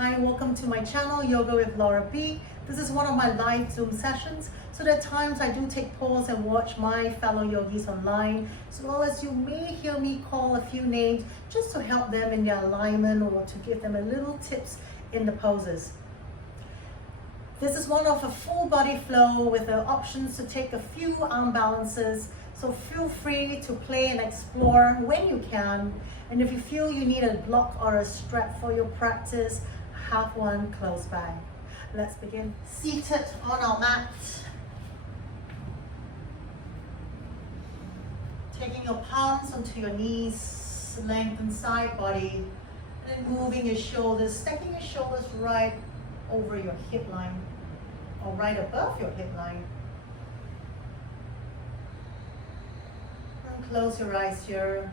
Hi, welcome to my channel, Yoga with Laura B. This is one of my live Zoom sessions. So there are times I do take pause and watch my fellow yogis online, as well as you may hear me call a few names just to help them in their alignment or to give them a little tips in the poses. This is one of a full body flow with the options to take a few arm balances. So feel free to play and explore when you can. And if you feel you need a block or a strap for your practice, have one close by. Let's begin. Seated on our mat. Taking your palms onto your knees, lengthen side body, and then moving your shoulders, stacking your shoulders right over your hip line or right above your hip line. And close your eyes here.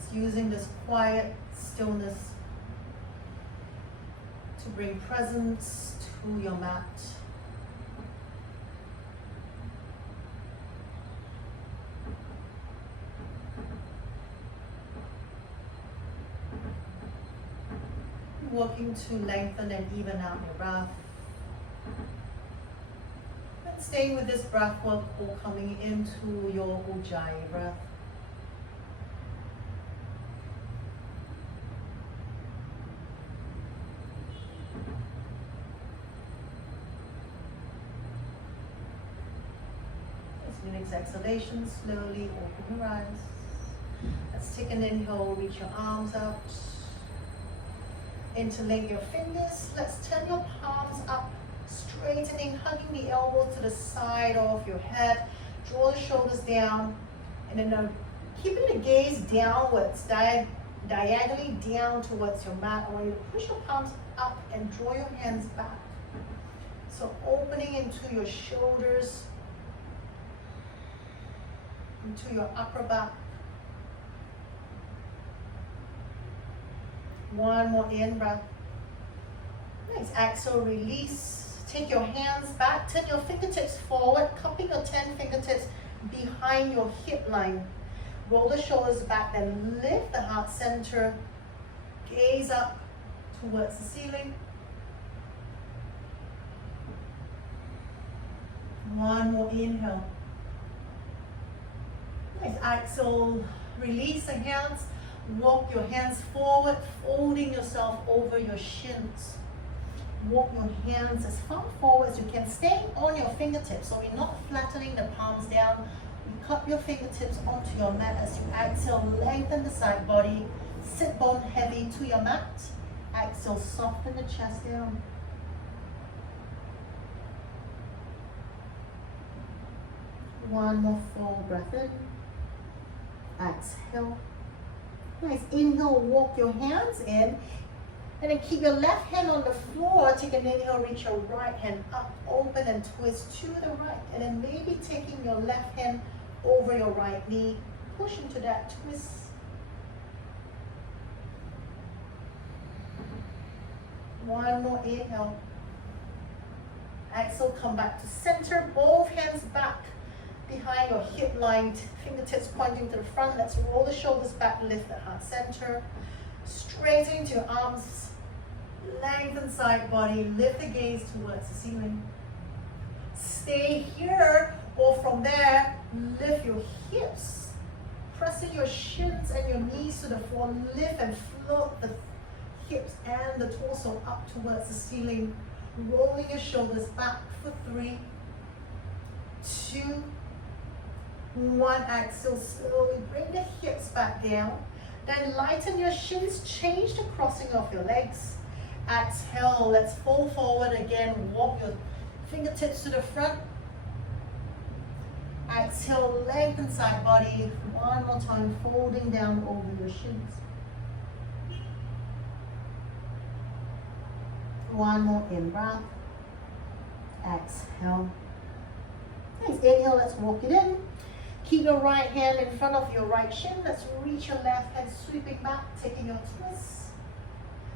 Just using this quiet stillness to bring presence to your mat. Working to lengthen and even out your breath. And staying with this breath work or coming into your Ujjayi breath. As your next exhalation, slowly open your eyes. Let's take an inhale, reach your arms out. Interlink your fingers. Let's turn your palms up, straightening, hugging the elbows to the side of your head. Draw the shoulders down, and then keeping the gaze downwards, diagonally down towards your mat. I want you to push your palms up and draw your hands back. So opening into your shoulders, into your upper back. One more in breath. Nice. Exhale, release. Take your hands back. Turn your fingertips forward, cupping your 10 fingertips behind your hip line. Roll the shoulders back, then lift the heart center. Gaze up towards the ceiling. One more inhale. Nice. Exhale, release the hands. Walk your hands forward, folding yourself over your shins. Walk your hands as far forward as you can, staying on your fingertips, so you're not flattening the palms down. You cup your fingertips onto your mat as you exhale, lengthen the side body, sit bone heavy to your mat. Exhale, soften the chest down. One more full breath in. Exhale. Nice. Inhale, walk your hands in, and then keep your left hand on the floor. Take an inhale, reach your right hand up, open and twist to the right, and then maybe taking your left hand over your right knee, push into that twist. One more inhale. Exhale, come back to center, both hands back behind your hip line, fingertips pointing to the front. Let's roll the shoulders back, lift the heart center. Straighten into your arms, lengthen side body, lift the gaze towards the ceiling. Stay here, or from there, lift your hips. Pressing your shins and your knees to the floor, lift and float the hips and the torso up towards the ceiling. Rolling your shoulders back for 3, 2, 1. Exhale, slowly bring the hips back down. Then lighten your shins, change the crossing of your legs. Exhale, let's fold forward again. Walk your fingertips to the front. Exhale, lengthen side body. One more time, folding down over your shins. One more in breath. Exhale. Nice. Inhale, let's walk it in. Keep your right hand in front of your right shin. Let's reach your left hand, sweeping back, taking your twist.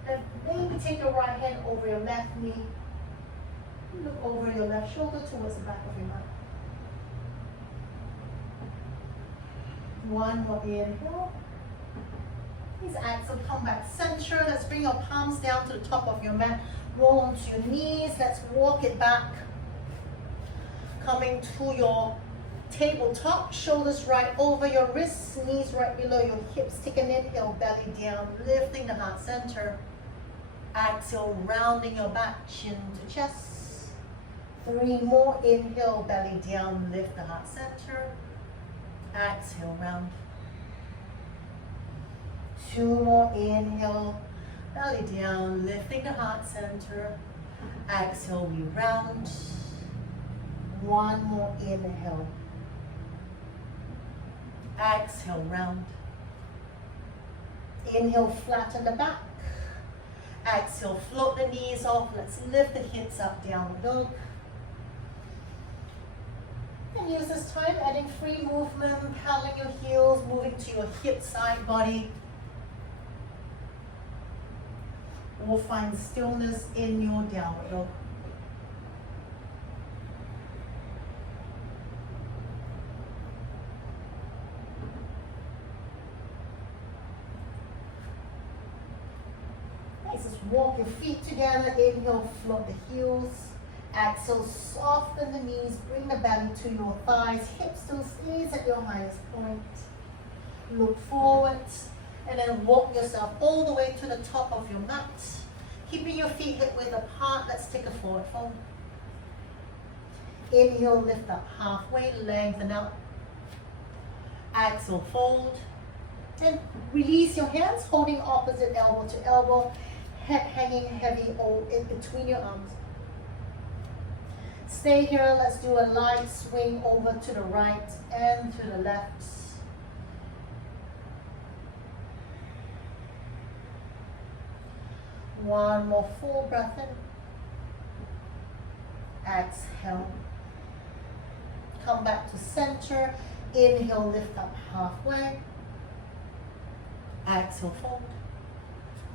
Then maybe take your right hand over your left knee. Look over your left shoulder towards the back of your mat. One more inhale. Please exhale, come back center. Let's bring bring your palms down to the top of your mat. Roll onto your knees. Let's walk it back. Coming to your tabletop, shoulders right over your wrists, knees right below your hips. Take an inhale, belly down, lifting the heart center. Exhale, rounding your back, chin to chest. 3 more, inhale, belly down, lift the heart center. Exhale, round. 2 more, inhale, belly down, lifting the heart center. Exhale, we round. 1 more, inhale. Exhale, round. Inhale, flatten the back. Exhale, float the knees off. Let's lift the hips up, downward dog. And use this time adding free movement, paddling your heels, moving to your hip side body. Or find stillness in your downward dog. Just walk your feet together. Inhale, float the heels. Exhale, soften the knees. Bring the belly to your thighs. Hips still stays at your highest point. Look forward. And then walk yourself all the way to the top of your mat. Keeping your feet hip width apart. Let's take a forward fold. Inhale, lift up halfway. Lengthen out. Exhale, fold. And release your hands, holding opposite elbow to elbow. Head hanging heavy in between your arms. Stay here. Let's do a light swing over to the right and to the left. One more full breath in. Exhale. Come back to center. Inhale, lift up halfway. Exhale, fold.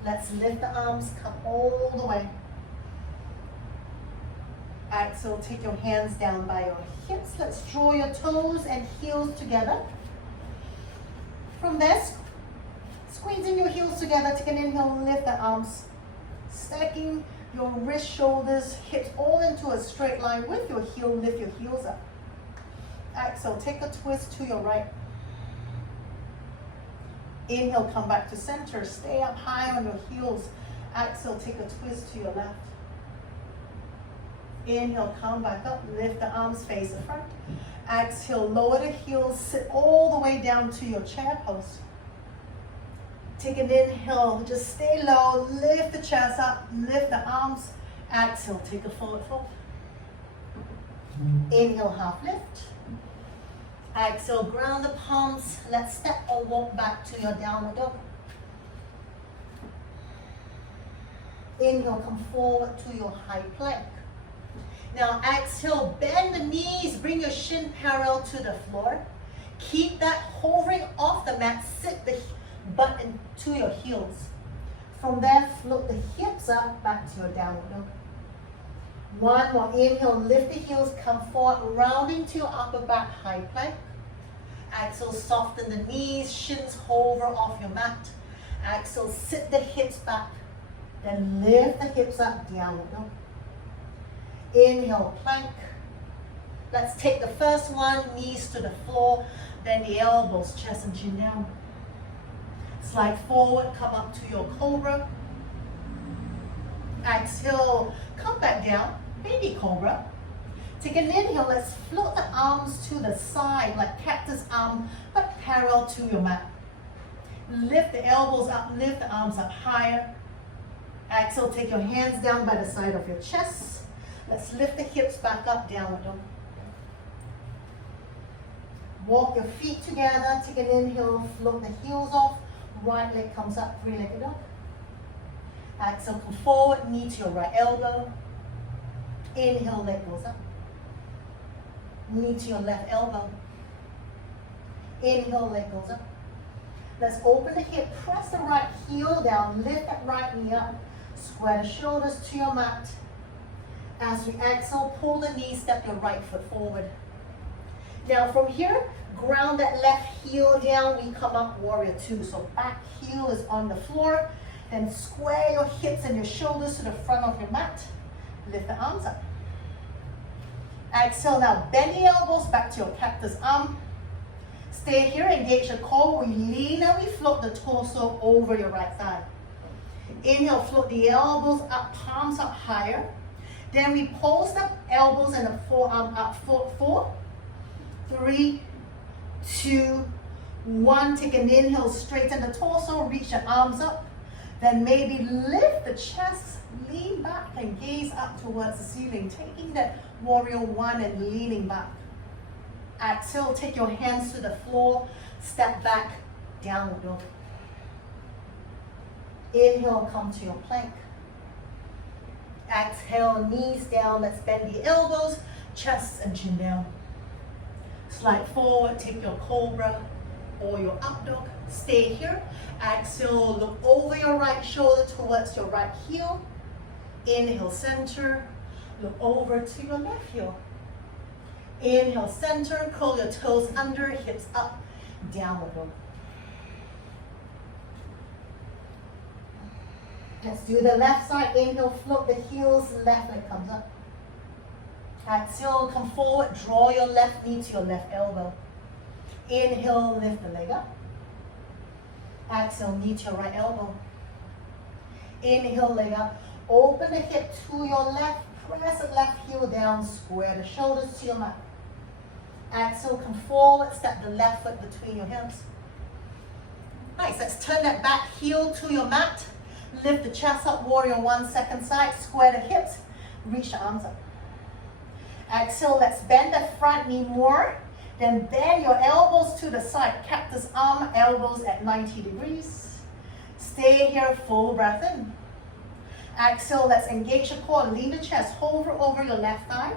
Let's lift the arms, come all the way. Exhale, take your hands down by your hips. Let's draw your toes and heels together. From there, squeezing your heels together, take an inhale, lift the arms. Stacking your wrists, shoulders, hips all into a straight line with your heel, lift your heels up. Exhale, take a twist to your right. Inhale, come back to center. Stay up high on your heels. Exhale, take a twist to your left. Inhale, come back up. Lift the arms, face the front. Exhale, lower the heels. Sit all the way down to your chair pose. Take an inhale. Just stay low. Lift the chest up. Lift the arms. Exhale, take a forward fold. Inhale, half lift. Exhale, ground the palms. Let's step or walk back to your downward dog. Inhale, come forward to your high plank. Now exhale, bend the knees, bring your shin parallel to the floor. Keep that hovering off the mat, sit the butt into your heels. From there, float the hips up, back to your downward dog. One more, inhale, lift the heels, come forward, rounding to your upper back, high plank. Exhale, soften the knees, shins hover off your mat. Exhale, sit the hips back. Then lift the hips up, downward dog. Inhale, plank. Let's take the first one, knees to the floor, then the elbows, chest and chin down. Slide forward, come up to your cobra. Exhale, come back down, baby cobra. Take an inhale, let's float the arms to the side like cactus arm, but parallel to your mat. Lift the elbows up, lift the arms up higher. Exhale, take your hands down by the side of your chest. Let's lift the hips back up, downward dog. Walk your feet together, take an inhale, float the heels off. Right leg comes up, three-legged dog. Exhale, come forward, knee to your right elbow. Inhale, leg goes up. Knee to your left elbow. Inhale, leg goes up. Let's open the hip, press the right heel down, lift that right knee up. Square the shoulders to your mat. As we exhale, pull the knee, step your right foot forward. Now from here, ground that left heel down, we come up warrior two. So back heel is on the floor. Then square your hips and your shoulders to the front of your mat. Lift the arms up. Exhale, now bend the elbows back to your cactus arm. Stay here, engage the core. We lean and we float the torso over your right thigh. Inhale, float the elbows up, palms up higher. Then we pulse the elbows and the forearm up. 4, 3, 2, 1. Take an inhale, straighten the torso, reach the arms up. Then maybe lift the chest, lean back and gaze up towards the ceiling. Taking that warrior one and leaning back. Exhale, take your hands to the floor, step back, downward dog. Inhale, come to your plank. Exhale, knees down, let's bend the elbows, chest and chin down. Slide forward, take your cobra or your up dog. Stay here. Exhale, look over your right shoulder towards your right heel. Inhale, center, look over to your left heel. Inhale, center, curl your toes under, hips up, downward dog. Let's do the left side. Inhale, float the heels, left leg comes up. Exhale, come forward, draw your left knee to your left elbow. Inhale, lift the leg up. Exhale, knee to your right elbow. Inhale, leg up. Open the hip to your left, press the left heel down, square the shoulders to your mat. Exhale, come forward, step the left foot between your hips. Nice, let's turn that back heel to your mat. Lift the chest up, warrior one, second side, square the hips, reach the arms up. Exhale, let's bend the front knee more. Then bend your elbows to the side, cactus arm, elbows at 90 degrees. Stay here, full breath in. Exhale, let's engage the core, lean the chest, hover over your left thigh.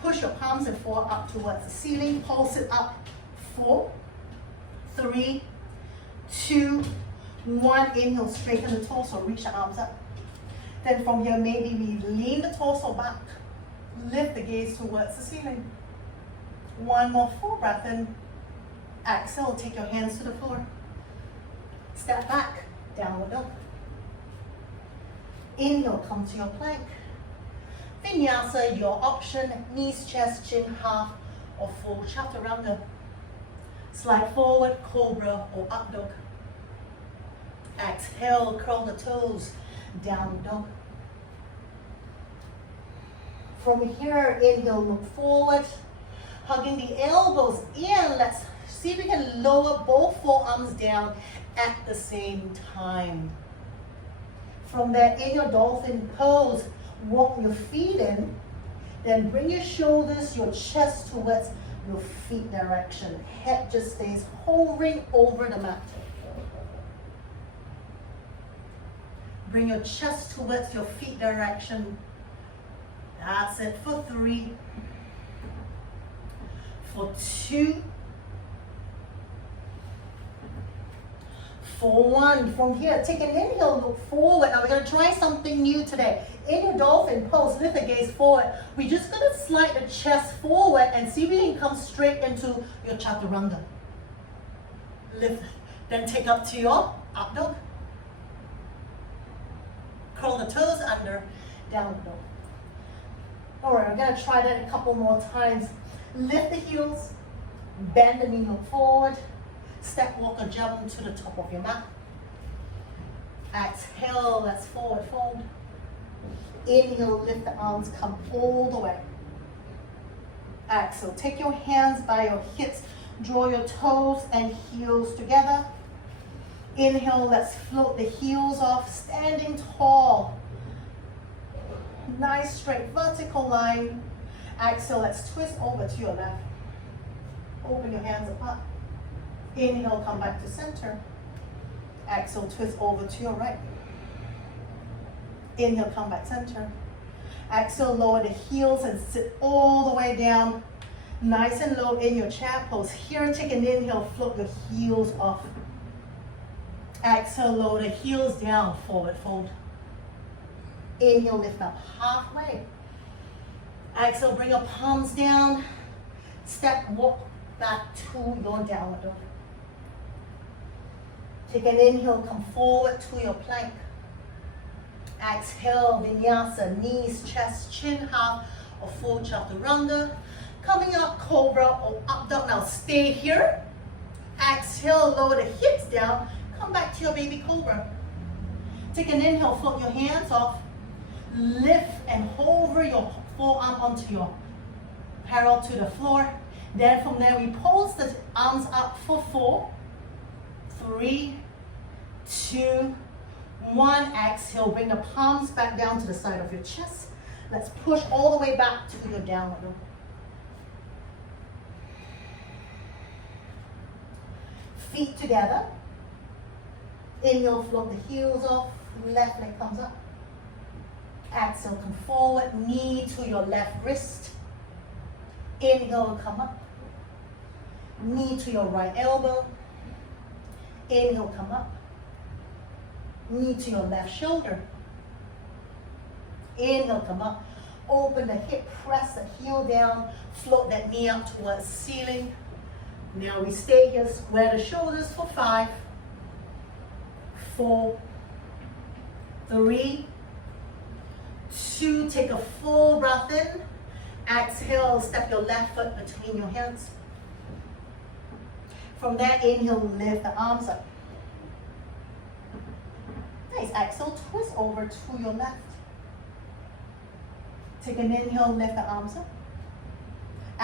Push your palms and forward up towards the ceiling. Pulse it up. 4, 3, 2, 1. Inhale, straighten the torso, reach the arms up. Then from here, maybe we lean the torso back. Lift the gaze towards the ceiling. One more full breath in. Exhale, take your hands to the floor. Step back, downward dog. Inhale, come to your plank. Vinyasa, your option, knees, chest, chin, half, or full chaturanga. Slide forward, cobra or up dog. Exhale, curl the toes, down dog. From here, inhale, look forward, hugging the elbows in. Let's see if we can lower both forearms down at the same time. From there, in your dolphin pose, walk your feet in, then bring your shoulders, your chest towards your feet direction. Head just stays hovering over the mat. Bring your chest towards your feet direction. That's it for 3, for 2, for 1. From here, take an inhale, look forward. Now we're going to try something new today. In your dolphin pose, lift the gaze forward. We're just going to slide the chest forward and see if we can come straight into your chaturanga. Lift, then take up to your up dog. Curl the toes under, down dog. All right, we're going to try that a couple more times. Lift the heels, bend the knee, look forward. Step, walk, or jump to the top of your mat. Exhale, let's forward fold. Inhale, lift the arms, come all the way. Exhale, take your hands by your hips, draw your toes and heels together. Inhale, let's float the heels off, standing tall. Nice straight vertical line. Exhale, let's twist over to your left. Open your hands apart. Inhale, come back to center. Exhale, twist over to your right. Inhale, come back center. Exhale, lower the heels and sit all the way down. Nice and low in your chair pose. Here, take an inhale, float your heels off. Exhale, lower the heels down, forward fold. Inhale, lift up halfway. Exhale, bring your palms down. Step, walk back to your downward dog. Take an inhale, come forward to your plank. Exhale, vinyasa, knees, chest, chin, half or full chaturanga. Coming up, cobra or up dog. Now stay here. Exhale, lower the hips down. Come back to your baby cobra. Take an inhale, float your hands off. Lift and hover your forearm onto your parallel to the floor. Then from there, we pulse the arms up for 4, 3, 2, 1. Exhale, bring the palms back down to the side of your chest. Let's push all the way back to your downward dog. Feet together. Inhale, float the heels off. Left leg comes up. Exhale, come forward. Knee to your left wrist. Inhale, come up. Knee to your right elbow. Inhale, come up. Knee to your left shoulder. Inhale, come up. Open the hip, press the heel down. Float that knee up towards the ceiling. Now we stay here, square the shoulders for 5, 4, 3, 2. Take a full breath in. Exhale, step your left foot between your hands. From there, inhale, lift the arms up. Nice. Exhale, twist over to your left. Take an inhale, lift the arms up.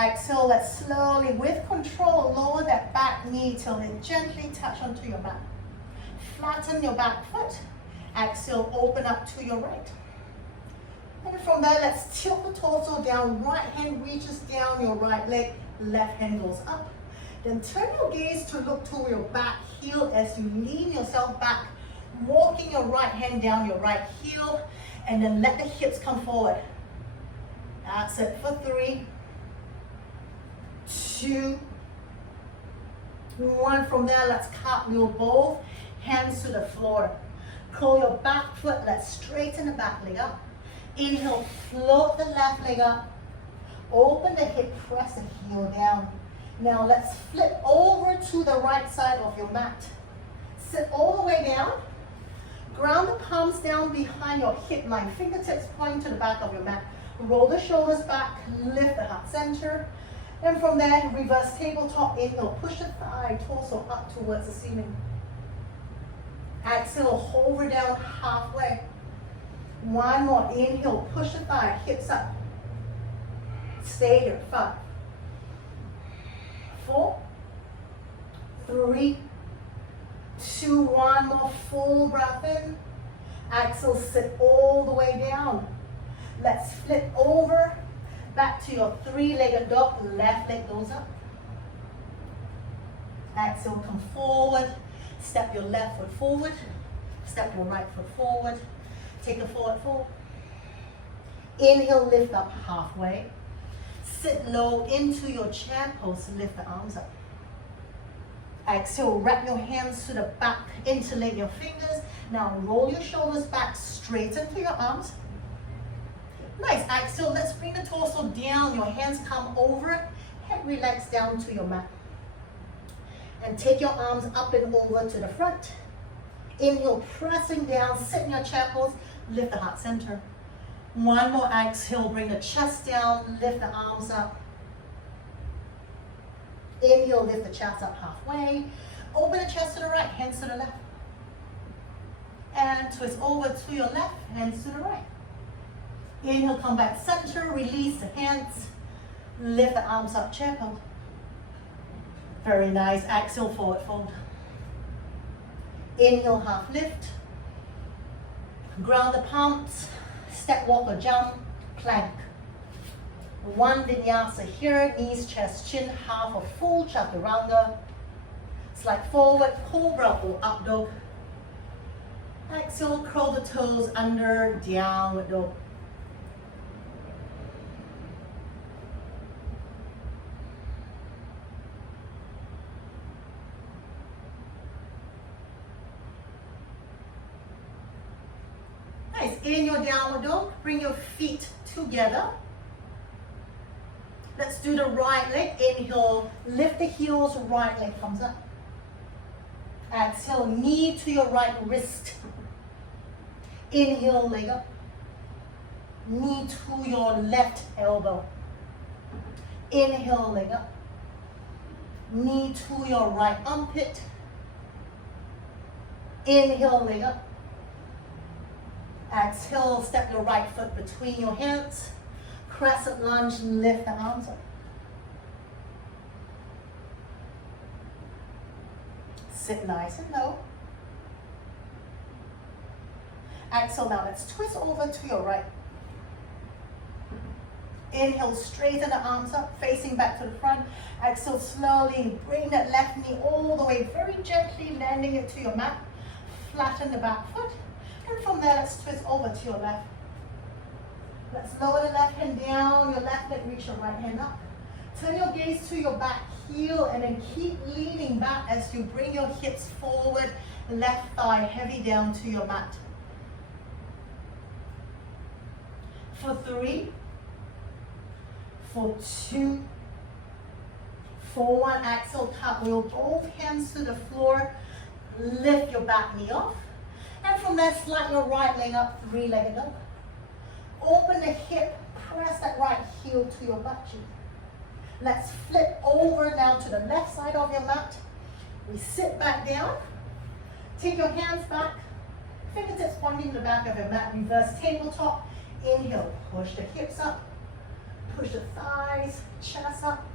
Exhale, let's slowly, with control, lower that back knee till it gently touch onto your back. Flatten your back foot. Exhale, open up to your right. And from there, let's tilt the torso down. Right hand reaches down your right leg. Left hand goes up. Then turn your gaze to look to your back heel as you lean yourself back. Walking your right hand down your right heel. And then let the hips come forward. That's it for 3, 2, 1. From there, let's cartwheel both hands to the floor. Curl your back foot. Let's straighten the back leg up. Inhale, float the left leg up. Open the hip, press the heel down. Now let's flip over to the right side of your mat. Sit all the way down. Ground the palms down behind your hip line. Fingertips pointing to the back of your mat. Roll the shoulders back, lift the heart center. And from there, reverse tabletop. Inhale, push the thigh, torso up towards the ceiling. Exhale, hover down halfway. One more. Inhale, push the thigh, hips up. Stay here. 5, 4, 3, 2, 1 more. Full breath in. Exhale, sit all the way down. Let's flip over back to your 3-legged dog. Left leg goes up. Exhale, come forward. Step your left foot forward. Step your right foot forward. Take a forward fold. Inhale, lift up halfway. Sit low into your chair pose. Lift the arms up. Exhale, wrap your hands to the back. Interlace your fingers. Now roll your shoulders back. Straighten to your arms. Nice. Exhale, let's bring the torso down. Your hands come over. Head relax down to your mat. And take your arms up and over to the front. Inhale, pressing down. Sit in your chair pose. Lift the heart center. One more exhale. Bring the chest down. Lift the arms up. Inhale, lift the chest up halfway. Open the chest to the right. Hands to the left. And twist over to your left. Hands to the right. Inhale, come back center, release the hands, lift the arms up, chair pose. Very nice. Exhale, forward fold. Inhale, half lift. Ground the palms, step, walk or jump, plank. 1 vinyasa here, knees, chest, chin, half or full chaturanga. Slide forward, cobra or up dog. Exhale, curl the toes under, downward dog. Nice. In your downward dog, bring your feet together. Let's do the right leg. Inhale, lift the heels, right leg comes up. Exhale, knee to your right wrist. Inhale, leg up. Knee to your left elbow. Inhale, leg up. Knee to your right armpit. Inhale, leg up. Exhale, step your right foot between your hands. Crescent lunge, lift the arms up. Sit nice and low. Exhale, now let's twist over to your right. Inhale, straighten the arms up, facing back to the front. Exhale, slowly bring that left knee all the way, very gently landing it to your mat. Flatten the back foot. And from there, let's twist over to your left. Let's lower the left hand down, your left leg, reach your right hand up. Turn your gaze to your back heel and then keep leaning back as you bring your hips forward, left thigh heavy down to your mat. For 3, for 2, for 1, exhale, cartwheel, both hands to the floor, lift your back knee off, and from there, slide your right leg up, 3-legged dog. Open the hip, press that right heel to your butt cheek. Let's flip over now to the left side of your mat. We sit back down, take your hands back, fingertips pointing to the back of your mat, reverse tabletop. Inhale, push the hips up, push the thighs, chest up.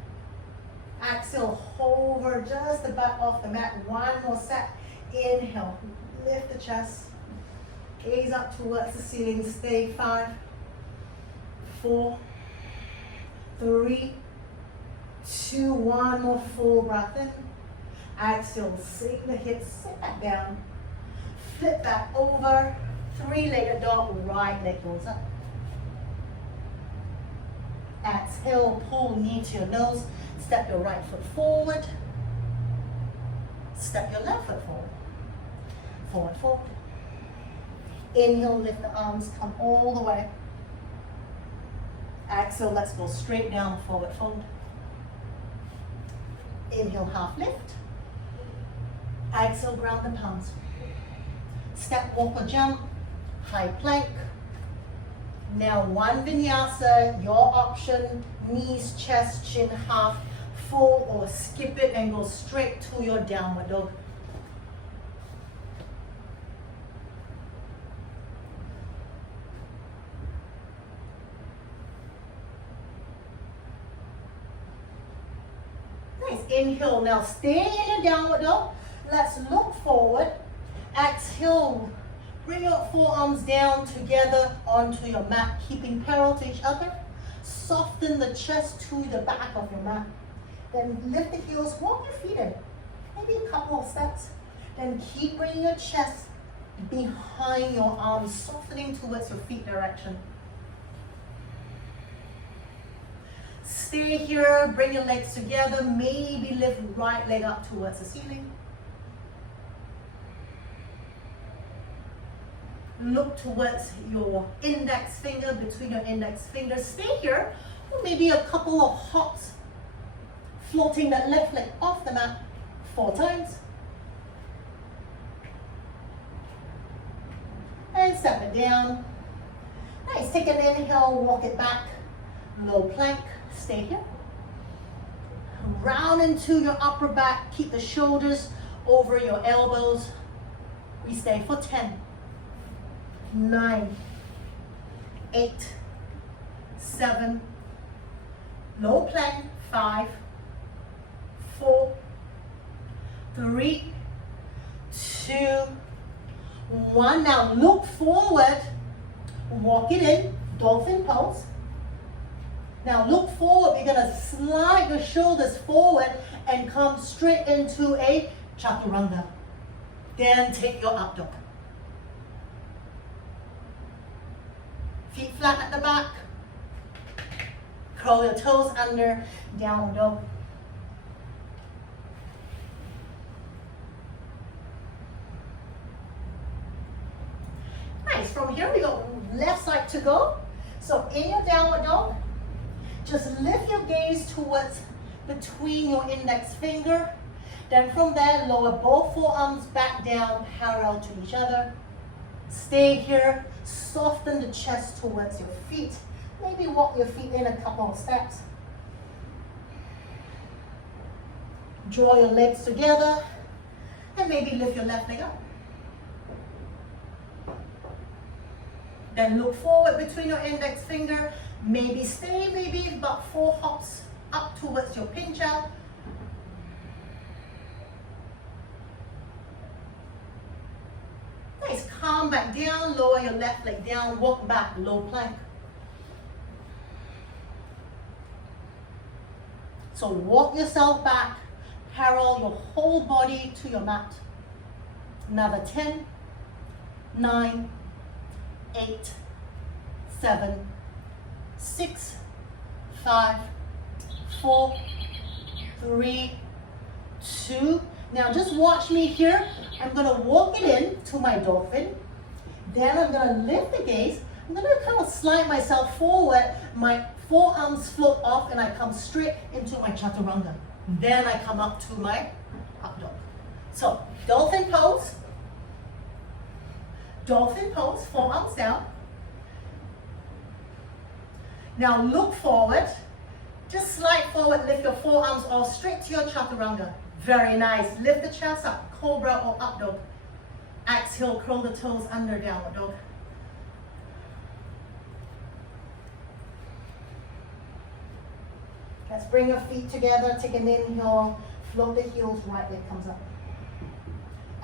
Exhale, hover just the butt off the mat. One more set. Inhale, lift the chest, gaze up towards the ceiling. Stay. 5, 4, 3, 2, 1 more full breath in. Exhale, sink the hips, sit back down, flip back over, 3-legged dog, right leg goes up. Exhale, pull knee to your nose, step your right foot forward, step your left foot forward. Forward fold. Inhale, lift the arms, come all the way. Exhale, let's go straight down, forward fold. Inhale, half lift. Exhale, ground the palms. Step, walk or jump, high plank. Now 1 vinyasa, your option, knees, chest, chin, half, fold or skip it and go straight to your downward dog. Nice, inhale, now stay in your downward dog. Let's look forward, exhale. Bring your forearms down together onto your mat, keeping parallel to each other. Soften the chest to the back of your mat. Then lift the heels, walk your feet in. Maybe a couple of steps. Then keep bringing your chest behind your arms, softening towards your feet direction. Stay here, bring your legs together. Maybe lift right leg up towards the ceiling. Look towards your index finger, between your index fingers. Stay here, or maybe a couple of hops, floating that left leg off the mat 4 times. And step it down. Nice, take an inhale, walk it back. Low plank, stay here. Round into your upper back, keep the shoulders over your elbows. We stay for 10. 9, 8, 7, low plank, 5, 4, 3, 2, 1. Now look forward, walk it in, dolphin pose. Now look forward, we're gonna slide your shoulders forward and come straight into a chaturanga. Then take your up dog. Feet flat at the back. Curl your toes under, downward dog. Nice, from here we go left side to go. So in your downward dog, just lift your gaze towards between your index finger. Then from there, lower both forearms back down, parallel to each other. Stay here, soften the chest towards your feet. Maybe walk your feet in a couple of steps. Draw your legs together, and maybe lift your left leg up. Then look forward between your index finger. Maybe stay, maybe about 4 hops up towards your pinch out. Nice, calm back down, lower your left leg down, walk back, low plank. So walk yourself back, parallel your whole body to your mat. Another 10, 9, 8, 7, 6, 5, 4, 3, 2. Now just watch me here. I'm going to walk it in to my dolphin. Then I'm going to lift the gaze. I'm going to kind of slide myself forward. My forearms float off and I come straight into my chaturanga. Then I come up to my up dog. So dolphin pose. Dolphin pose, forearms down. Now look forward. Just slide forward, lift your forearms all straight to your chaturanga. Very nice. Lift the chest up, cobra or up dog. Exhale, curl the toes under downward dog. Let's bring your feet together, take an inhale, float the heels, right leg comes up.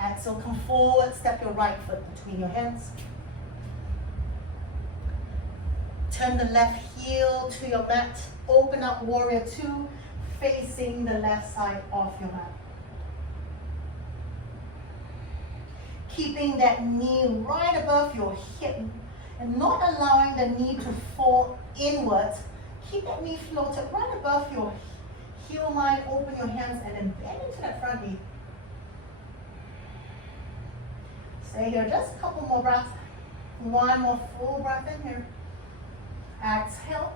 Exhale, come forward, step your right foot between your hands. Turn the left heel to your mat, open up warrior 2, facing the left side of your mat. Keeping that knee right above your hip and not allowing the knee to fall inwards. Keep that knee floated right above your heel line, open your hands and then bend into that front knee. Stay here, just a couple more breaths. One more full breath in here. Exhale.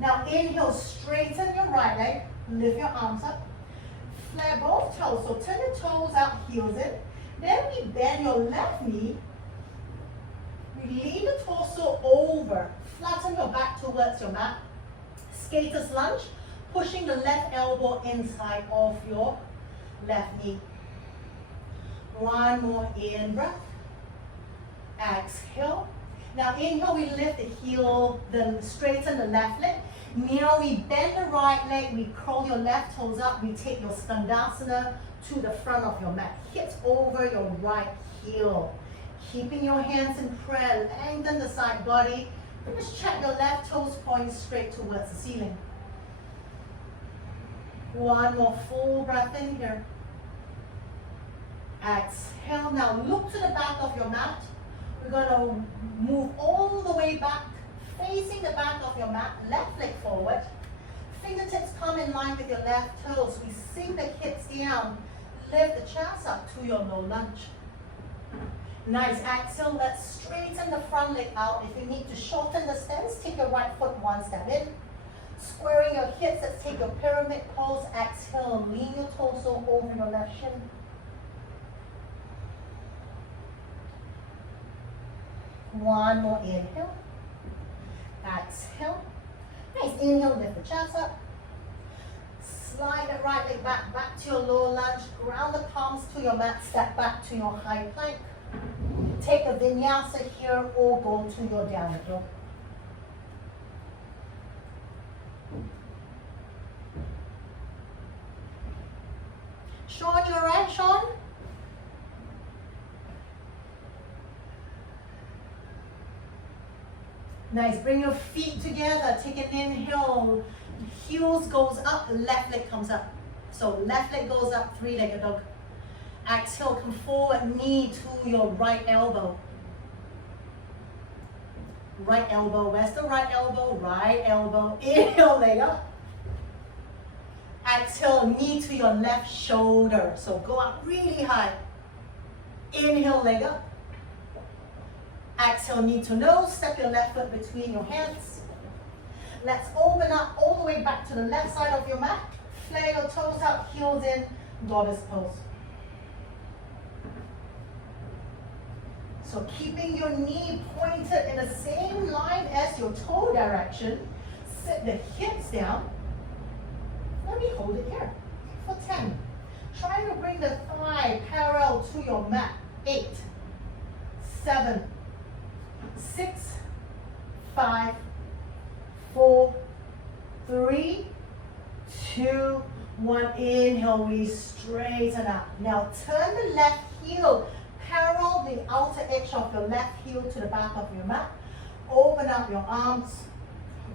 Now inhale, straighten your right leg, lift your arms up. Flare both toes, so turn the toes out, heels in. Then we bend your left knee. We lean the torso over, flatten your back towards your mat. Skater's lunge, pushing the left elbow inside of your left knee. One more in breath. Exhale. Now inhale, we lift the heel, then straighten the left leg. Now we bend the right leg, we curl your left toes up, we take your skandasana to the front of your mat. Hit over your right heel. Keeping your hands in prayer, lengthen the side body. Just check your left toes point straight towards the ceiling. One more full breath in here. Exhale. Now look to the back of your mat. We're going to move all the way back, facing the back of your mat, left leg forward. Fingertips come in line with your left toes. We sink the hips down, lift the chest up to your low lunge. Nice, exhale, let's straighten the front leg out. If you need to shorten the stance, take your right foot one step in. Squaring your hips, let's take your pyramid pose. Exhale, lean your torso over your left shin. One more inhale. Exhale. Nice, inhale, lift the chest up. Slide the right leg back, back to your low lunge. Ground the palms to your mat, step back to your high plank. Take a vinyasa here or go to your downward dog. Sean, you alright, Sean? Nice, bring your feet together, take an inhale, heels goes up, left leg comes up. So left leg goes up, three-legged dog. Exhale, come forward, knee to your right elbow. Right elbow, where's the right elbow? Right elbow, inhale, leg up. Exhale, knee to your left shoulder. So go up really high. Inhale, leg up. Exhale, knee to nose, step your left foot between your hands. Let's open up all the way back to the left side of your mat. Flare your toes out, heels in, goddess pose. So keeping your knee pointed in the same line as your toe direction, sit the hips down. Let me hold it here for 10. Try to bring the thigh parallel to your mat. 8, 7, 6, 5, 4, 3, 2, 1. Inhale, we straighten up. Now turn the left heel parallel the outer edge of your left heel to the back of your mat. Open up your arms.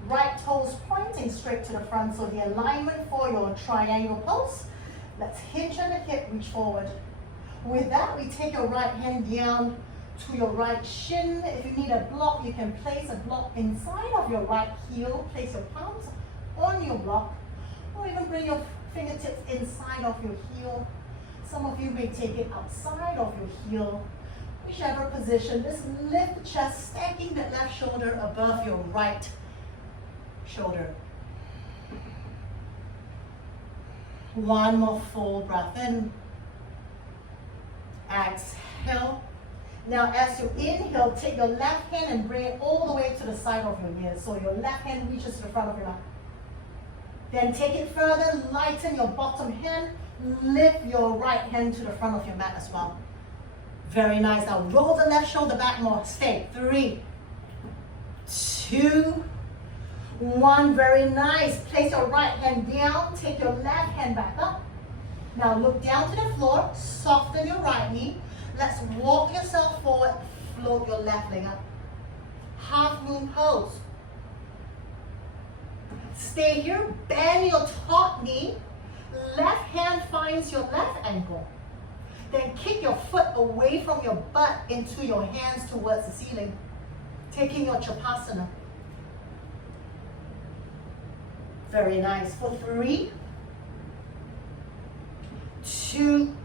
Right toes pointing straight to the front. So the alignment for your triangle pose. Let's hinge on the hip, reach forward. With that, we take your right hand down to your right shin. If you need a block, you can place a block inside of your right heel. Place your palms on your block. Or even bring your fingertips inside of your heel. Some of you may take it outside of your heel. Whichever position, just lift the chest, stacking the left shoulder above your right shoulder. One more full breath in. Exhale. Now as you inhale, take your left hand and bring it all the way to the side of your ear. So your left hand reaches to the front of your mat. Then take it further, lighten your bottom hand, lift your right hand to the front of your mat as well. Very nice. Now roll the left shoulder back more. Stay. 3, 2, 1. Very nice. Place your right hand down, take your left hand back up. Now look down to the floor, soften your right knee. Let's walk yourself forward, float your left leg up. Half moon pose. Stay here, bend your top knee. Left hand finds your left ankle. Then kick your foot away from your butt into your hands towards the ceiling, taking your Chapasana. Very nice. For 3, 2,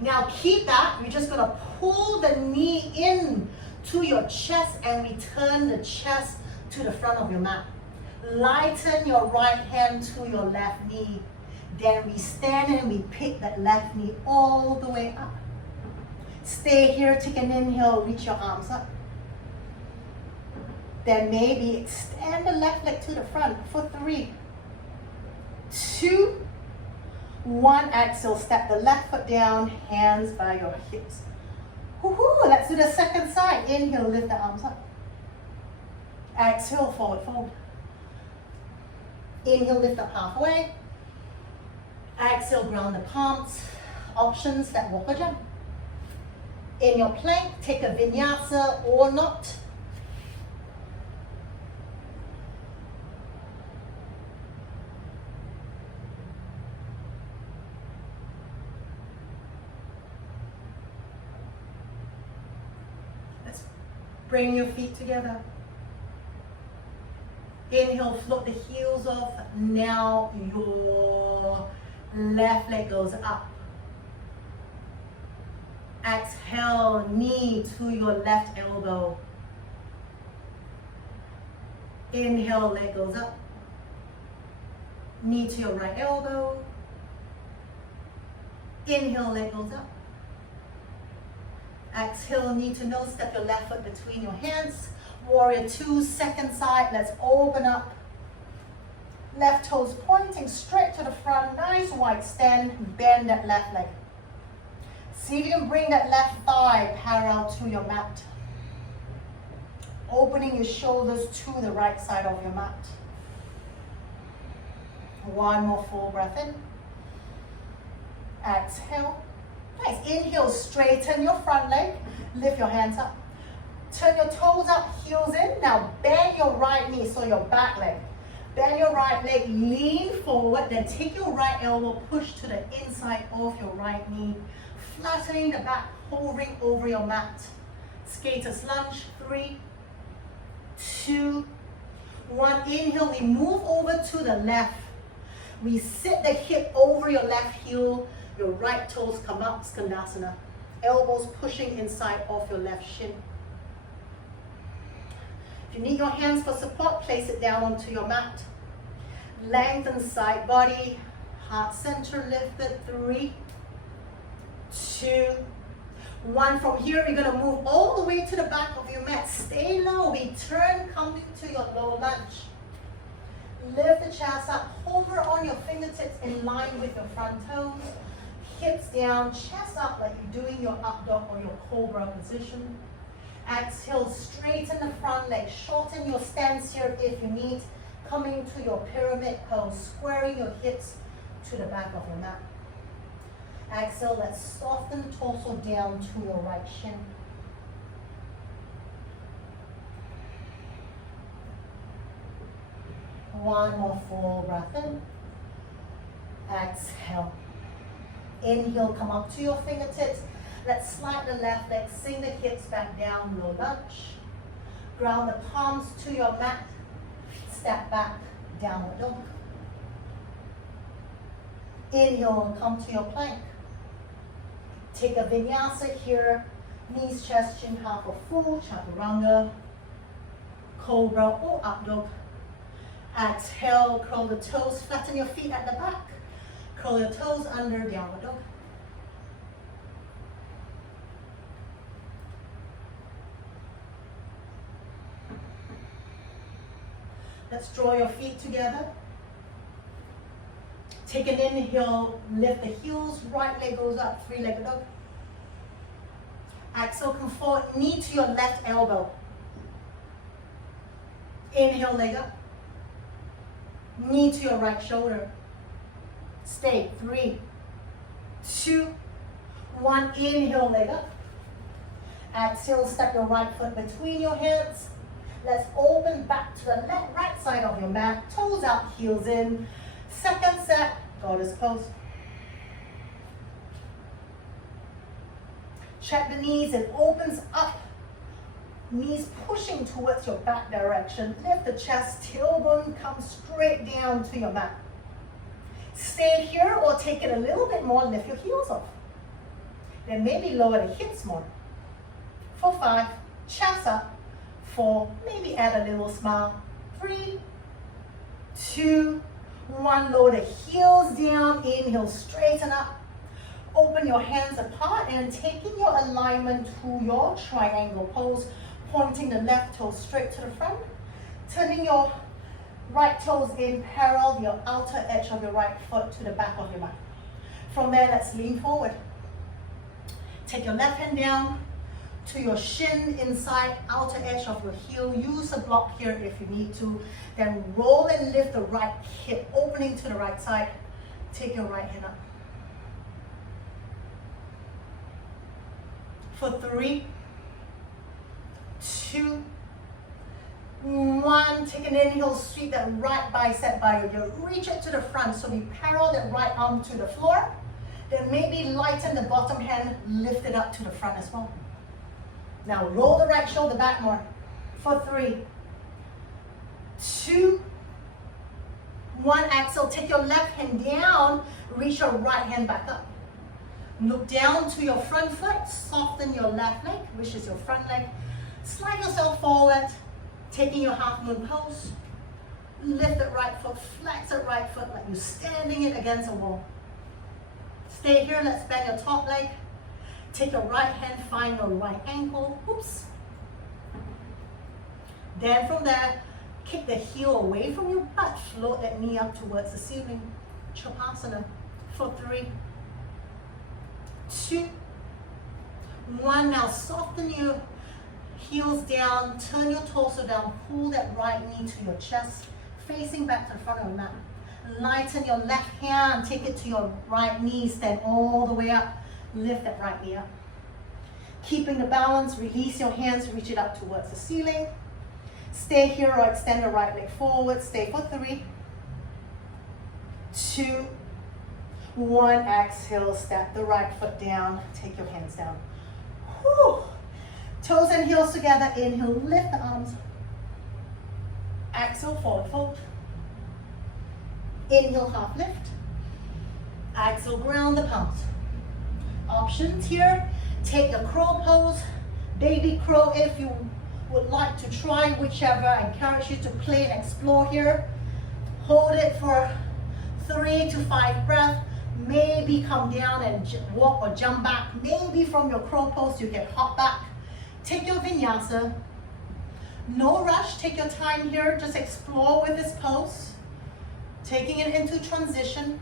now keep that. We're just going to pull the knee in to your chest and return the chest to the front of your mat. Lighten your right hand to your left knee. Then we stand and we pick that left knee all the way up. Stay here, take an inhale, reach your arms up. Then maybe extend the left leg to the front for 3, 2, 1. Exhale, step the left foot down, hands by your hips. Woohoo! Let's do the second side. Inhale, lift the arms up. Exhale, forward fold. Inhale, lift up halfway. Exhale, ground the palms. Options that walk or jump. In your plank, take a vinyasa or not. Let's bring your feet together. Inhale, float the heels off. Now your left leg goes up. Exhale, knee to your left elbow. Inhale, leg goes up. Knee to your right elbow. Inhale, leg goes up. Exhale, knee to nose, step your left foot between your hands. Warrior 2, second side. Let's open up. Left toes pointing straight to the front. Nice wide stand. Bend that left leg. See if you can bring that left thigh parallel to your mat. Opening your shoulders to the right side of your mat. One more full breath in. Exhale. Nice. Inhale, straighten your front leg. Lift your hands up. Turn your toes up, heels in. Now bend your right knee, so your back leg. Bend your right leg, lean forward, then take your right elbow, push to the inside of your right knee. Flattening the back, hovering over your mat. Skater's lunge. 3, 2, 1. Inhale, we move over to the left. We sit the hip over your left heel. Your right toes come up, Skandasana. Elbows pushing inside of your left shin. If you need your hands for support, place it down onto your mat. Lengthen side body, heart center lifted. 3, 2, 1 from here, you're gonna move all the way to the back of your mat. Stay low, return, coming to your low lunge. Lift the chest up, hover on your fingertips in line with your front toes. Hips down, chest up like you're doing your up dog or your cobra position. Exhale, straighten the front leg, shorten your stance here if you need. Coming to your pyramid pose, squaring your hips to the back of your mat. Exhale, let's soften the torso down to your right shin. One more full breath in. Exhale. Inhale, come up to your fingertips. Let's slide the left leg, sink the hips back down, low lunge. Ground the palms to your mat. Step back, downward dog. Inhale, come to your plank. Take a vinyasa here. Knees, chest, chin, half a full chaturanga, cobra or up dog. Exhale, curl the toes, flatten your feet at the back. Curl your toes under, downward dog. Let's draw your feet together. Take an inhale, lift the heels, right leg goes up, three-legged dog. Exhale, come forward, knee to your left elbow. Inhale, leg up. Knee to your right shoulder. Stay, 3, 2, 1, inhale, leg up. Exhale, step your right foot between your hands. Let's open back to the right side of your mat, toes out, heels in. Second set, goddess pose. Check the knees, it opens up. Knees pushing towards your back direction. Lift the chest, tailbone comes straight down to your mat. Stay here or take it a little bit more, lift your heels off. Then maybe lower the hips more. For 5, chest up. 4, maybe add a little smile. 3, 2, 1, lower the heels down, inhale, straighten up. Open your hands apart and taking your alignment to your triangle pose, pointing the left toe straight to the front, turning your right toes in parallel, your outer edge of your right foot to the back of your mat. From there, let's lean forward. Take your left hand down to your shin inside, outer edge of your heel. Use a block here if you need to. Then roll and lift the right hip, opening to the right side. Take your right hand up. For 3, 2, 1. Take an inhale, sweep that right bicep by your ear. Reach it to the front, so we parallel that right arm to the floor. Then maybe lighten the bottom hand, lift it up to the front as well. Now roll the right shoulder back more. For 3, 2, 1. Exhale, take your left hand down, reach your right hand back up. Look down to your front foot, soften your left leg, which is your front leg. Slide yourself forward, taking your half moon pose. Lift the right foot, flex the right foot like you're standing it against a wall. Stay here, let's bend your top leg. Take your right hand, find your right ankle. Oops. Then from there, kick the heel away from your butt. Float that knee up towards the ceiling. Chapasana. For 3, 2, 1. Now soften your heels down. Turn your torso down. Pull that right knee to your chest. Facing back to the front of your mat. Lighten your left hand. Take it to your right knee. Stand all the way up. Lift that right knee up. Keeping the balance, release your hands, reach it up towards the ceiling. Stay here or extend the right leg forward. Stay for 3, 2, 1. Exhale, step the right foot down. Take your hands down. Whew. Toes and heels together. Inhale, lift the arms. Exhale, forward fold. Inhale, half lift. Exhale, ground the palms. Options here, take the crow pose, baby crow if you would like to try, whichever. I encourage you to play and explore here. Hold it for 3 to 5 breaths, Maybe come down and walk or jump back. Maybe from your crow pose you can hop back. Take your vinyasa. No rush, take your time here. Just explore with this pose. Taking it into transition.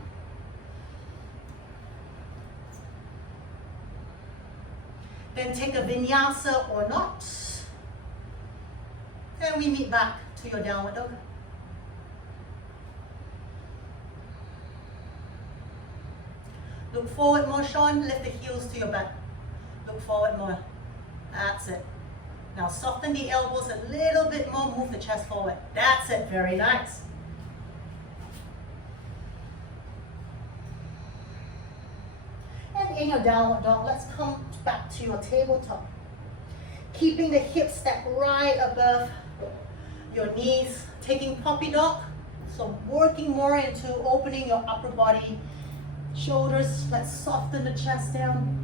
Then take a vinyasa or not. Then we meet back to your downward dog. Look forward more, Sean. Lift the heels to your back. Look forward more. That's it. Now soften the elbows a little bit more. Move the chest forward. That's it. Very nice. And in your downward dog, let's come back to your tabletop. Keeping the hips stacked right above your knees. Taking puppy dog. So working more into opening your upper body. Shoulders, let's soften the chest down.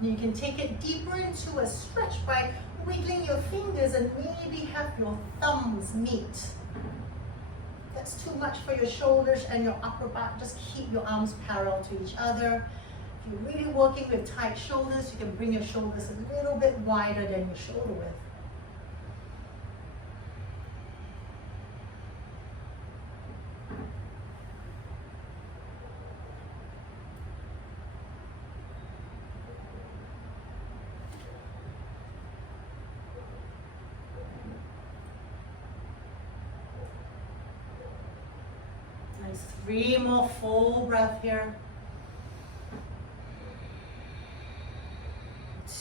You can take it deeper into a stretch by wiggling your fingers and maybe have your thumbs meet. That's too much for your shoulders and your upper back. Just keep your arms parallel to each other. If you're really working with tight shoulders, you can bring your shoulders a little bit wider than your shoulder width. Nice. 3 more full breath here.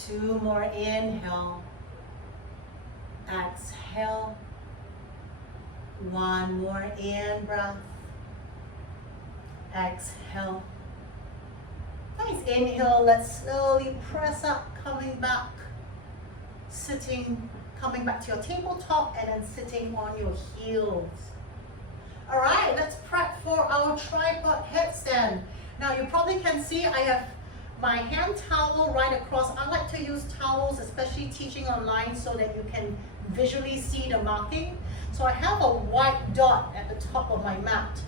2 more inhale. Exhale. 1 more in breath. Exhale. Nice. Inhale. Let's slowly press up, coming back. Sitting, coming back to your tabletop and then sitting on your heels. All right, let's prep for our tripod headstand. Now you probably can see I have my hand towel right across. I like to use towels, especially teaching online, so that you can visually see the marking. So I have a white dot at the top of my mat.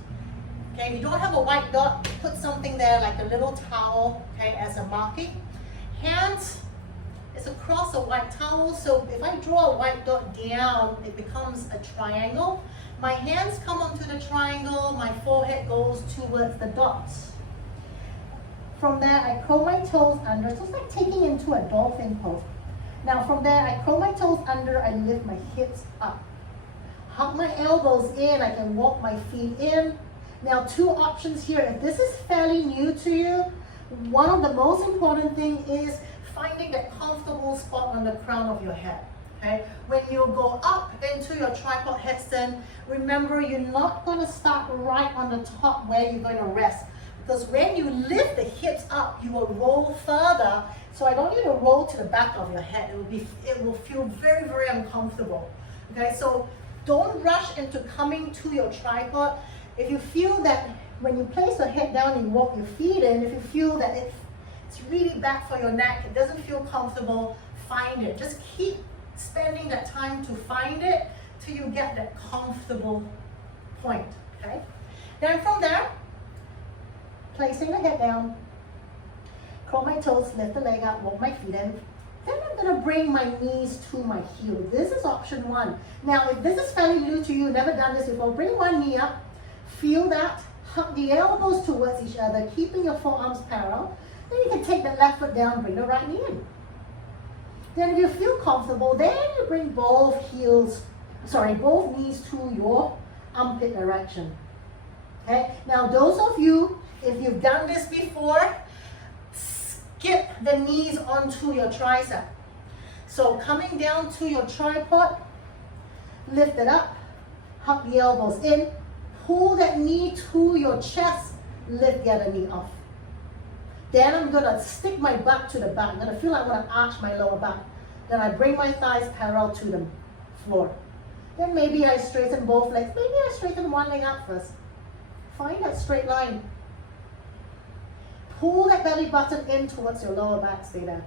Okay, if you don't have a white dot, put something there like a little towel, okay, as a marking. Hands is across a white towel, so if I draw a white dot down, it becomes a triangle. My hands come onto the triangle, my forehead goes towards the dots. From there, I curl my toes under, so it's like taking into a dolphin pose. Now from there, I curl my toes under, I lift my hips up. Hug my elbows in, I can walk my feet in. Now 2 options here. If this is fairly new to you, one of the most important thing is finding that comfortable spot on the crown of your head. Okay? When you go up into your tripod headstand, remember you're not going to start right on the top where you're going to rest. Because when you lift the hips up, you will roll further. So I don't want you to roll to the back of your head. It will feel very, very uncomfortable. Okay, so don't rush into coming to your tripod. If you feel that when you place your head down and walk your feet in, if you feel that it's really bad for your neck, it doesn't feel comfortable, find it. Just keep spending that time to find it till you get that comfortable point, okay? Then from there, placing the head down, curl my toes, lift the leg up, walk my feet in. Then I'm gonna bring my knees to my heel. This is option 1. Now, if this is fairly new to you, never done this before, bring one knee up, feel that, hug the elbows towards each other, keeping your forearms parallel. Then you can take the left foot down, bring the right knee in. Then if you feel comfortable, then you bring both knees to your armpit direction. Okay, now those of you, if you've done this before, skip the knees onto your tricep. So coming down to your tripod, lift it up, hug the elbows in, pull that knee to your chest, lift the other knee off. Then I'm gonna stick my butt to the back. I'm gonna feel like I'm gonna arch my lower back. Then I bring my thighs parallel to the floor. Then maybe I straighten both legs. Maybe I straighten one leg out first. Find that straight line. Pull that belly button in towards your lower back, stay there.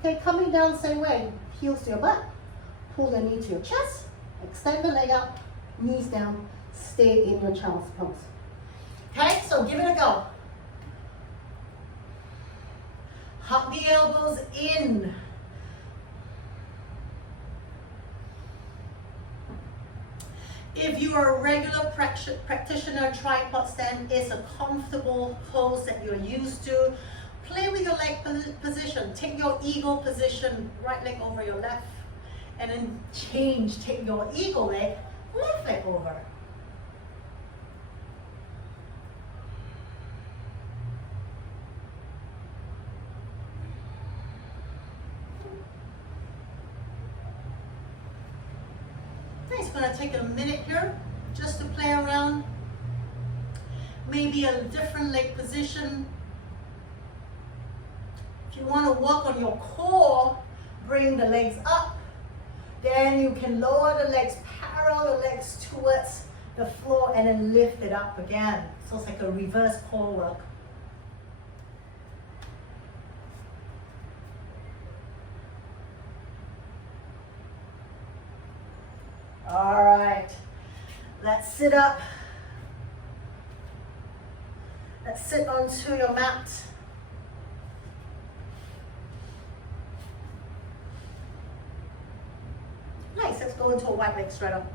Okay, coming down same way, heels to your butt, pull the knee to your chest, extend the leg up, knees down, stay in your child's pose. Okay, so give it a go. Hug the elbows in. If you are a regular practitioner, tripod stand is a comfortable pose that you're used to. Play with your leg position. Take your eagle position, right leg over your left. And then change, take your eagle leg, left leg over. It's going to take a minute here just to play around. Maybe a different leg position. If you want to work on your core, bring the legs up. Then you can lower the legs, parallel the legs towards the floor, and then lift it up again. So it's like a reverse core work. All right, let's sit up. Let's sit onto your mat. Nice, let's go into a wide leg straddle.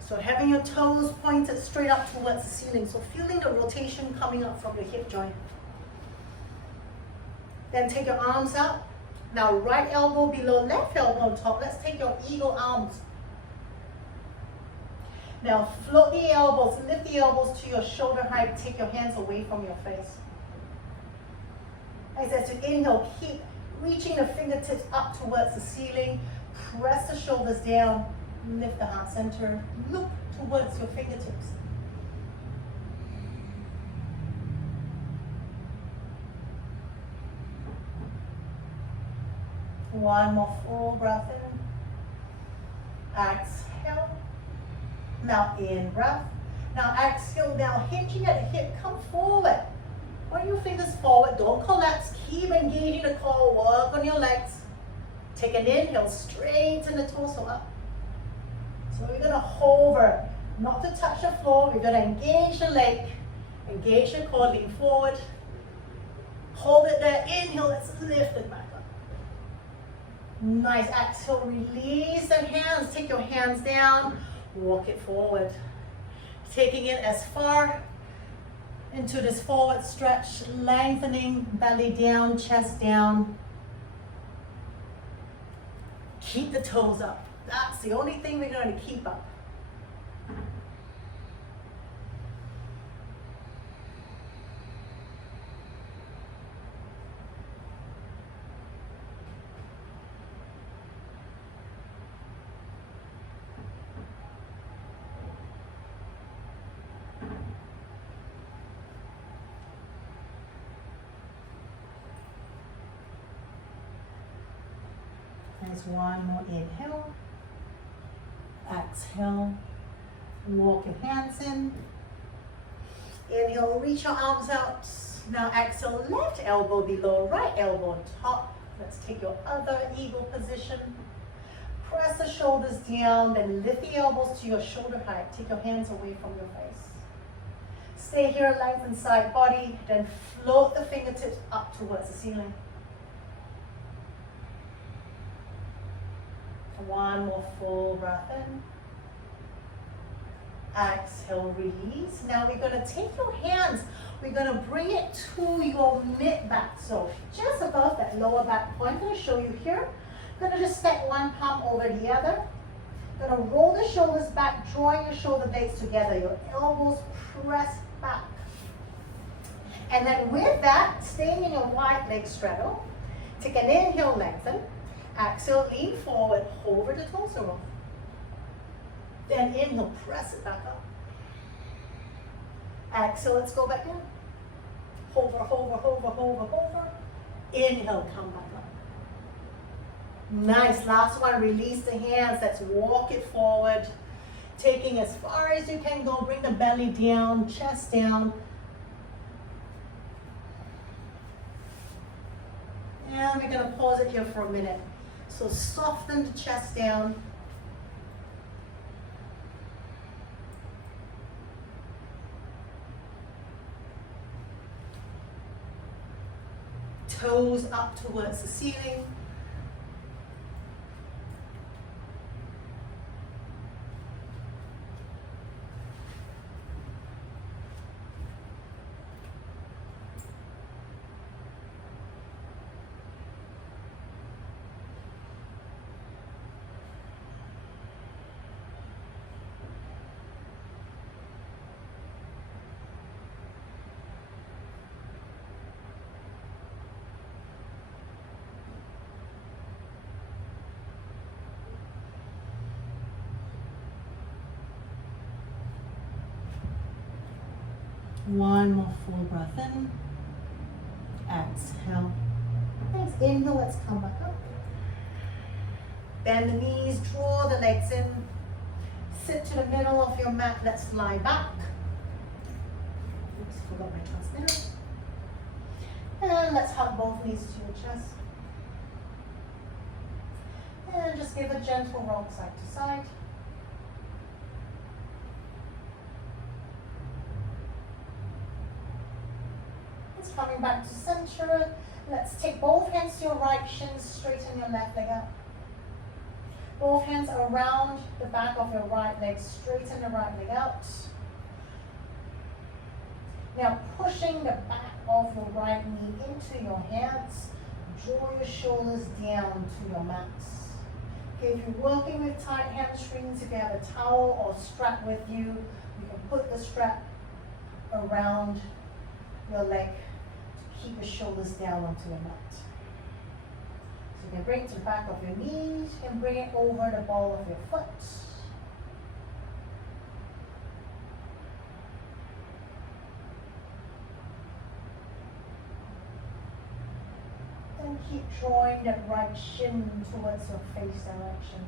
So having your toes pointed straight up towards the ceiling. So feeling the rotation coming up from your hip joint. Then take your arms out. Now right elbow below, left elbow on top. Let's take your eagle arms. Now float the elbows, lift the elbows to your shoulder height. Take your hands away from your face. As you inhale, keep reaching the fingertips up towards the ceiling. Press the shoulders down. Lift the heart center. Look towards your fingertips. One more full breath in. Exhale. Now in breath. Now exhale. Now hinging at the hip. Come forward. Point your fingers forward. Don't collapse. Keep engaging the core. Work on your legs. Take an inhale. Straighten the torso up. So we're going to hover. Not to touch the floor. We're going to engage the leg. Engage the core. Lean forward. Hold it there. Inhale. Let's lift it back up. Nice. Exhale. Release the hands. Take your hands down. Walk it forward. Taking it as far into this forward stretch, lengthening belly down, chest down. Keep the toes up. That's the only thing we're going to keep up. There's one more inhale. Exhale. Walk your hands in. Inhale, reach your arms out. Now exhale, left elbow below, right elbow on top. Let's take your other eagle position. Press the shoulders down, then lift the elbows to your shoulder height. Take your hands away from your face. Stay here, lengthen side body, then float the fingertips up towards the ceiling. One more full breath in. Exhale, release. Now we're going to take your hands, we're going to bring it to your mid back. So just above that lower back point. I'm going to show you here. I'm going to just stack one palm over the other. I'm going to roll the shoulders back, drawing your shoulder blades together. Your elbows press back. And then with that, staying in your wide leg straddle, take an inhale, lengthen. Exhale, lean forward, hover the torso off. Then inhale, press it back up. Exhale, let's go back in. Hover, hover, hover, hover, hover. Inhale, come back up. Nice. Last one, release the hands. Let's walk it forward. Taking as far as you can go. Bring the belly down, chest down. And we're going to pause it here for a minute. So soften the chest down. Toes up towards the ceiling. One more full breath in. Exhale. Thanks. Inhale, let's come back up. Bend the knees, draw the legs in. Sit to the middle of your mat, let's lie back. Oops, forgot my transmitter. And let's hug both knees to your chest. And just give a gentle rock side to side. Coming back to center. Let's take both hands to your right shin, straighten your left leg out. Both hands around the back of your right leg, straighten the right leg out. Now pushing the back of your right knee into your hands, draw your shoulders down to your mat. Okay, if you're working with tight hamstrings, if you have a towel or strap with you, you can put the strap around your leg. Keep your shoulders down onto your mat. So you can bring it to the back of your knees and bring it over the ball of your foot. And keep drawing that right shin towards your face direction.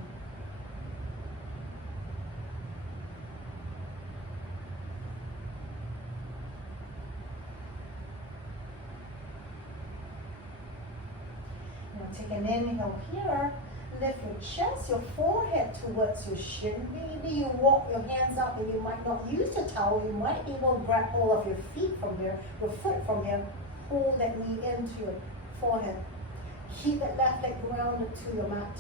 Take an inhale here, lift your chest, your forehead towards your shin. Maybe you walk your hands up and you might not use the towel. You might be able to grab hold of your feet from here, your foot from here. Hold that knee into your forehead. Keep that left leg grounded to your mat.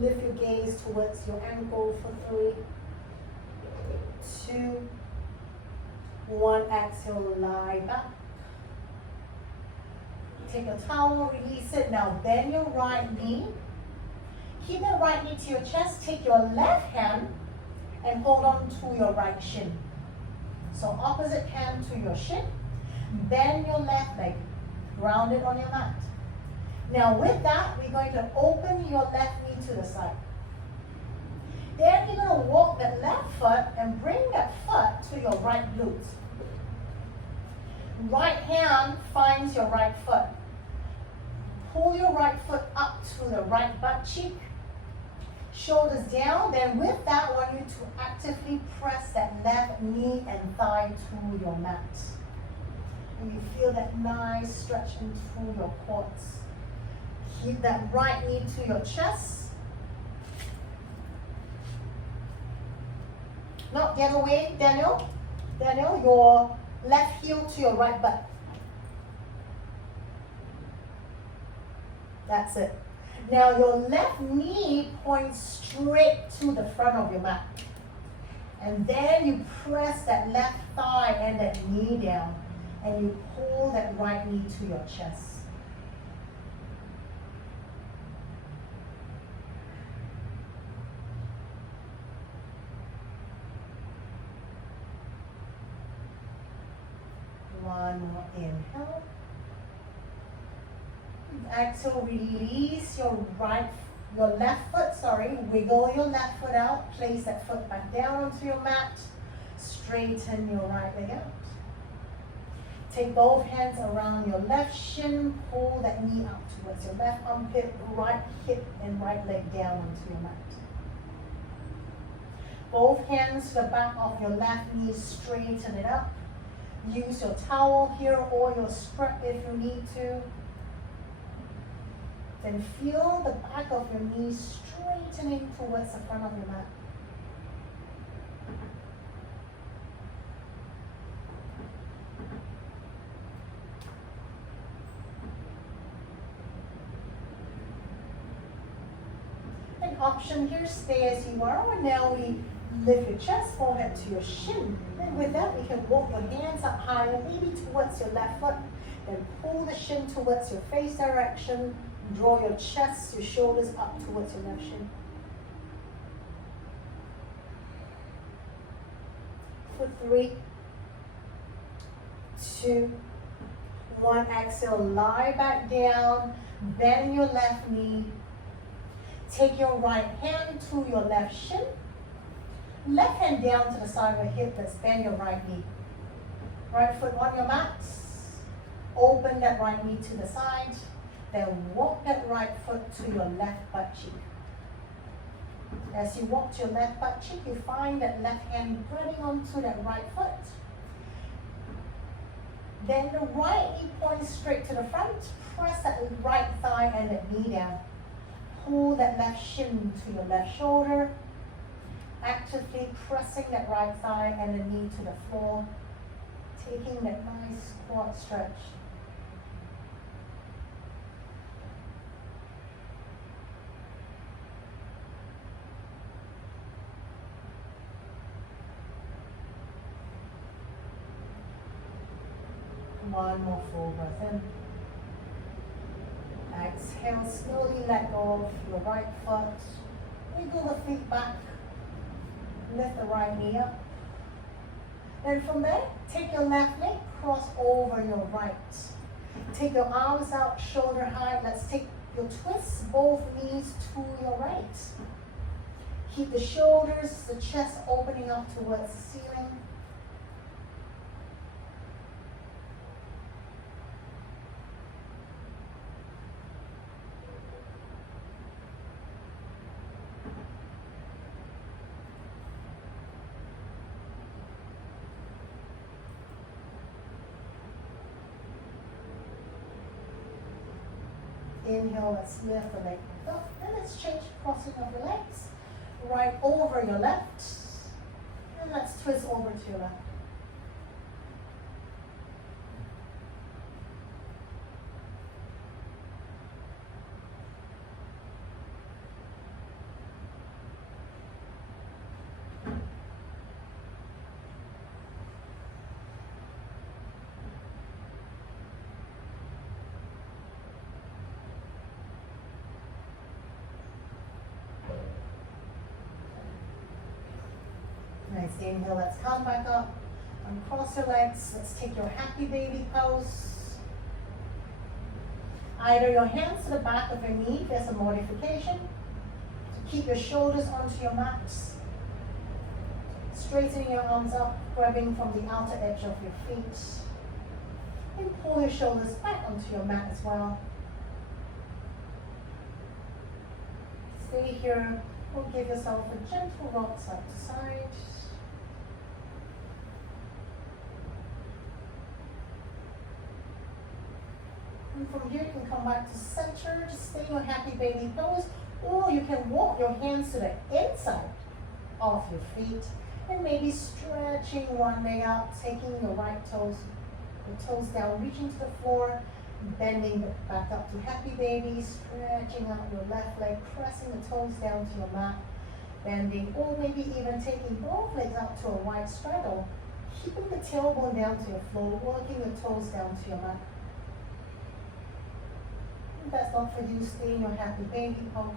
Lift your gaze towards your ankle for 3, 2, 1. Exhale, lie back. Take a towel, release it. Now bend your right knee. Keep that right knee to your chest. Take your left hand and hold on to your right shin. So opposite hand to your shin. Bend your left leg. Ground it on your mat. Now with that, we're going to open your left knee to the side. Then you're going to walk that left foot and bring that foot to your right glute. Right hand finds your right foot. Pull your right foot up to the right butt cheek. Shoulders down. Then with that, I want you to actively press that left knee and thigh to your mat. And you feel that nice stretching through your quads. Keep that right knee to your chest. No, get away, Daniel. Daniel, your left heel to your right butt. That's it. Now your left knee points straight to the front of your mat. And then you press that left thigh and that knee down. And you pull that right knee to your chest. One more inhale. Exhale, release your left foot, wiggle your left foot out, place that foot back down onto your mat, straighten your right leg out. Take both hands around your left shin, pull that knee out towards your left armpit, right hip and right leg down onto your mat. Both hands to the back of your left knee, straighten it up. Use your towel here or your strap if you need to. Then feel the back of your knee straightening towards the front of your mat. An option here, stay as you are, or now we lift your chest, forehead to your shin. And with that, we can walk your hands up higher, maybe towards your left foot. Then pull the shin towards your face direction. Draw your chest, your shoulders up towards your left shin. For 3, 2, 1. Exhale, lie back down. Bend your left knee. Take your right hand to your left shin. Left hand down to the side of your hip. Let's bend your right knee. Right foot on your mat. Open that right knee to the side. Then walk that right foot to your left butt cheek. As you walk to your left butt cheek, you find that left hand grabbing onto that right foot. Then the right knee points straight to the front. Press that right thigh and that knee down. Pull that left shin to your left shoulder. Actively pressing that right thigh and the knee to the floor. Taking that nice quad stretch. One more full breath in. Exhale, slowly let go of your right foot. Wiggle the feet back. Lift the right knee up. And from there, take your left leg, cross over your right. Take your arms out, shoulder height. Let's take your twists, both knees to your right. Keep the shoulders, the chest opening up towards the ceiling. Inhale, let's lift the leg up. And let's change crossing of your legs. Right over your left. And let's twist over to your left. Nice, inhale, let's come back up. Uncross your legs. Let's take your happy baby pose. Either your hands to the back of your knee, there's a modification. So keep your shoulders onto your mat. Straightening your arms up, grabbing from the outer edge of your feet. And pull your shoulders back onto your mat as well. Stay here, or give yourself a gentle rock side to side. And from here, you can come back to center, just stay in your happy baby pose, or you can walk your hands to the inside of your feet, and maybe stretching one leg out, taking your right toes, your toes down, reaching to the floor, bending back up to happy baby, stretching out your left leg, pressing the toes down to your mat, bending, or maybe even taking both legs out to a wide straddle, keeping the tailbone down to your floor, working your toes down to your mat. If that's not for you, stay in your happy baby pose.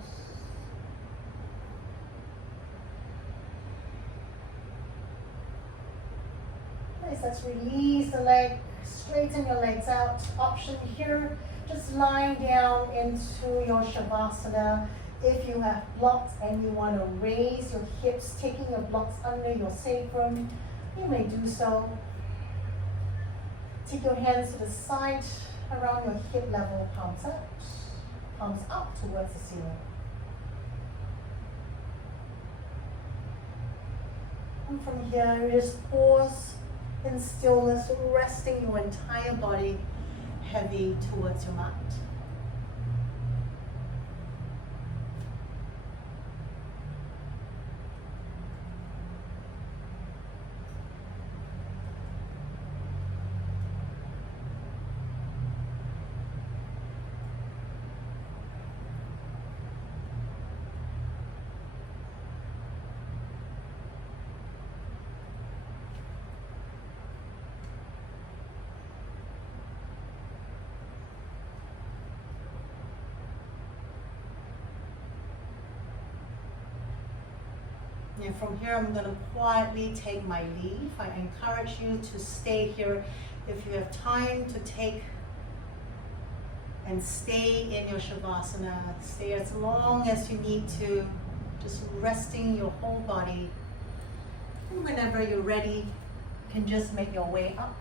Nice, let's release the leg, straighten your legs out. Option here, just lying down into your Shavasana. If you have blocks and you want to raise your hips, taking your blocks under your sacrum, you may do so. Take your hands to the side, around your hip level, palms up towards the ceiling. And from here, you just pause in stillness, resting your entire body heavy towards your mat. And from here, I'm going to quietly take my leave. I encourage you to stay here if you have time to take and stay in your Shavasana. Stay as long as you need to, just resting your whole body. And whenever you're ready, you can just make your way up